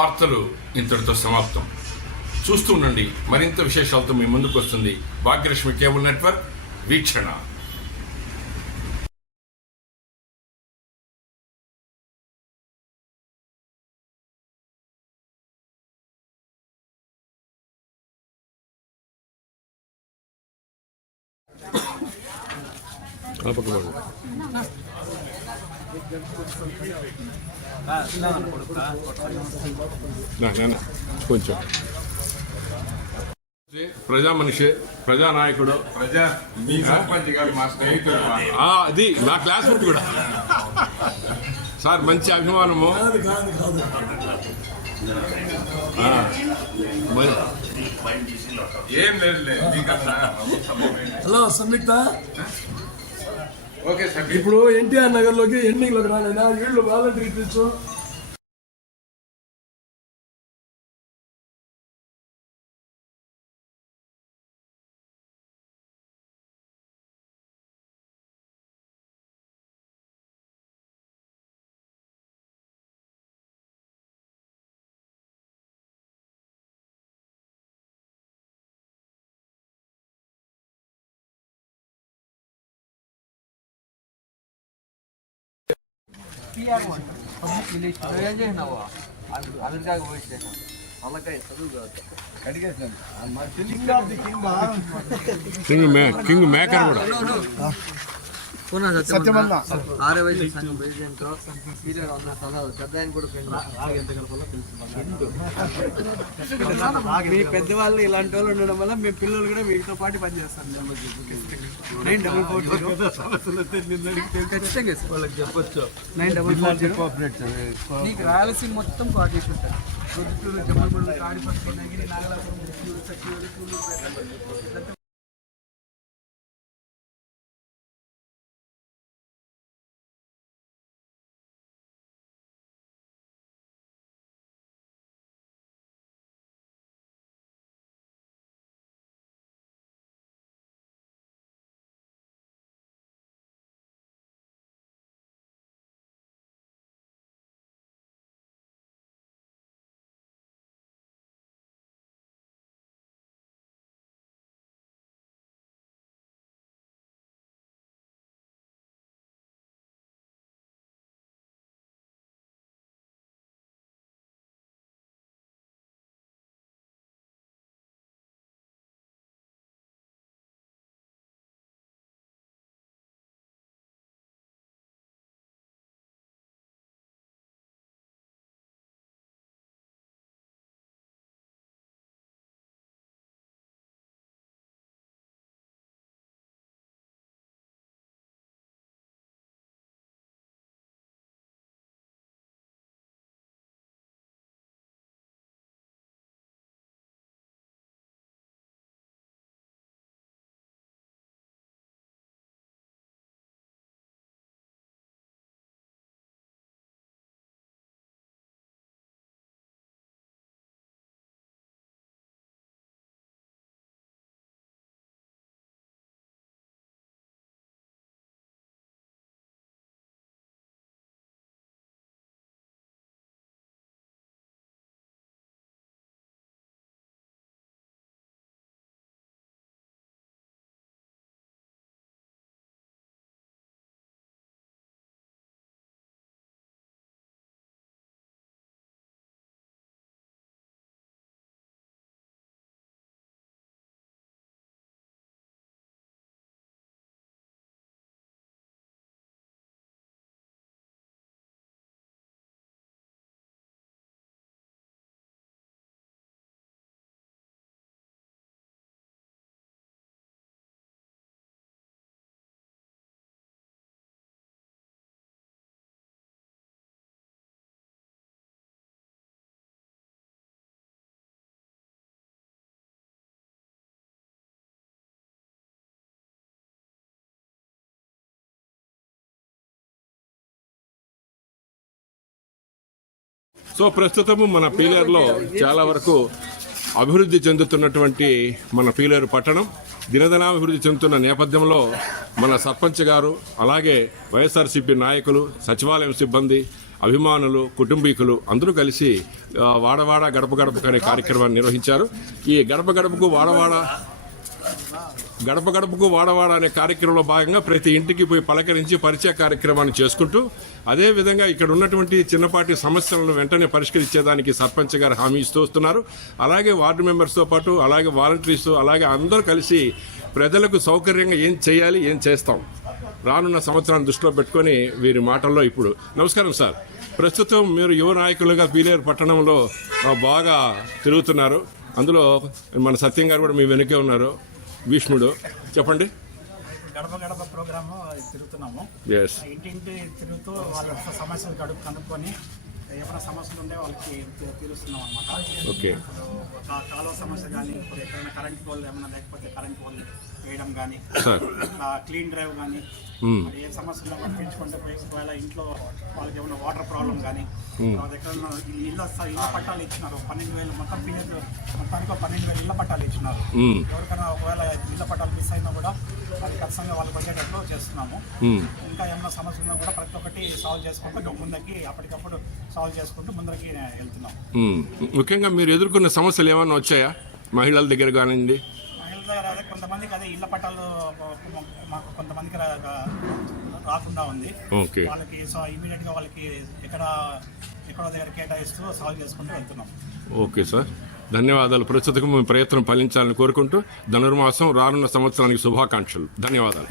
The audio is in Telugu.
వార్తలు ఇంతటితో సమాప్తం. చూస్తూ ఉండండి, మరింత విశేషాలతో మీ ముందుకు వస్తుంది భాగ్యలక్ష్మి కేబుల్ నెట్వర్క్ వీక్షణ. కొంచెం ప్రజా మనిషి, ప్రజానాయకుడు, మీ సర్పంచ్ గారు మా స్నేహితుడు, అది నా క్లాస్మేట్ కూడా సార్. మంచి అభిమానము. ఏం లేదు. హలో సంయుక్త, ఓకే సార్. ఇప్పుడు ఎన్టీఆర్ నగర్ లోకి ఎండింగ్ లోకి రాలేదా? వీళ్ళు వాలంటీర్ ఇప్పించు. అమెరికాకి పోయిచ్చేసాం అల్లకాయ చదువు కింగ్ మేకర్ కూడా సత్యమన్న ఆర్యవైద్య సంఘం ప్రెసిడెంట్ సీనియర్ అందరూ సలహా పెద్ద ఆయన కూడా మీ పెద్దవాళ్ళు ఇలాంటి వాళ్ళు ఉండడం వల్ల మీ పిల్లలు కూడా మీతో పాటు పనిచేస్తారు. 9440 ఖచ్చితంగా వాళ్ళకి చెప్పొచ్చు. 9440 నీకు రాయలసీమ మొత్తం కోఆర్డినేషన్ ఉంటారు. పొద్దుటూరు, జమ్మలమడుగు, తాడిపత్రి, నగిరి, నాగలాపురం, సచివాలయం. సో ప్రస్తుతము మన పీలేరులో చాలా వరకు అభివృద్ధి చెందుతున్నటువంటి మన పీలేరు పట్టణం దినదినాభివృద్ధి చెందుతున్న నేపథ్యంలో మన సర్పంచ్ గారు, అలాగే వైఎస్ఆర్సీపీ నాయకులు, సచివాలయం సిబ్బంది, అభిమానులు, కుటుంబీకులు అందరూ కలిసి వాడవాడ గడప గడపకు అనే కార్యక్రమాన్ని నిర్వహించారు. ఈ గడప గడపకు వాడవాడ అనే కార్యక్రమంలో భాగంగా ప్రతి ఇంటికి పోయి పలకరించి పరిచయ కార్యక్రమాన్ని చేసుకుంటూ అదేవిధంగా ఇక్కడ ఉన్నటువంటి చిన్నపాటి సమస్యలను వెంటనే పరిష్కరించేదానికి సర్పంచ్ గారు హామీ ఇస్తూ వస్తున్నారు. అలాగే వార్డు మెంబర్స్తో పాటు అలాగే వాలంటీర్స్ అలాగే అందరూ కలిసి ప్రజలకు సౌకర్యంగా ఏం చేయాలి, ఏం చేస్తాం రానున్న సంవత్సరాన్ని దృష్టిలో పెట్టుకొని వీరి మాటల్లో ఇప్పుడు. నమస్కారం సార్, ప్రస్తుతం మీరు యువ నాయకులుగా పీలేరు పట్టణంలో బాగా తిరుగుతున్నారు. అందులో మన సత్యం గారు కూడా మీ వెనుకే ఉన్నారు, భీష్ముడు. చెప్పండి. గడప గడప ప్రోగ్రాము తిరుగుతున్నాము. ఎస్, ఇంటింటి తిరుగుతూ వాళ్ళ సమస్యలు కనుక్కొని ఏమైనా సమస్యలు ఉంటే వాళ్ళకి తీరుస్తున్నాం అనమాట. ఓకే. ఇప్పుడు ఒక కాలువ సమస్య కానీ, ఇప్పుడు ఎక్కడైనా కరెంట్ పోల్ ఏమైనా లేకపోతే కరెంట్ పోల్ వేయడం కానీ, సార్ క్లీన్ డ్రైవ్ కానీ, ఏ సమస్యలు పట్టించుకుంటే ఒకవేళ ఇంట్లో వాళ్ళకి ఏమైనా వాటర్ ప్రాబ్లం కానీ, తర్వాత ఎక్కడైనా ఇళ్ళ పట్టాలు ఇచ్చినారు 12,000 మొత్తం పీరియడ్ మొత్తానికి 12,000 ఇళ్ళ పట్టాలు ఇచ్చినారు. ఎవరికైనా ఒకవేళ ఇళ్ళ పట్టాలు మిస్ అయినా కూడా అది ఖచ్చితంగా వాళ్ళకి వచ్చేటట్లు చేస్తున్నాము. ఇంకా ఏమైనా సమస్య ఉన్నా కూడా ప్రతి ఒక్కటి సాల్వ్ చేసుకుంటూ ముందుకి అప్పటికప్పుడు సాల్వ్ చేసుకుంటూ ముందరికి వెళ్తున్నాం. ముఖ్యంగా మీరు ఎదుర్కొన్న సమస్యలు ఏమైనా వచ్చాయా మహిళల దగ్గర కానివ్వండి? మహిళల దగ్గర అదే కొంతమందికి అదే ఇళ్ల పట్టాలు మాకు కొంతమందికి రాకుండా ఉంది. ఓకే. వాళ్ళకి ఇమీడియట్ గా వాళ్ళకి ఎక్కడో దగ్గర కేటాయిస్తూ సాల్వ్ చేసుకుంటూ వెళ్తున్నాం. ఓకే సార్, ధన్యవాదాలు. ప్రస్తుతం మీ ప్రయత్నం ఫలించాలని కోరుకుంటూ ధనుర్మాసం రానున్న సంవత్సరానికి శుభాకాంక్షలు. ధన్యవాదాలు.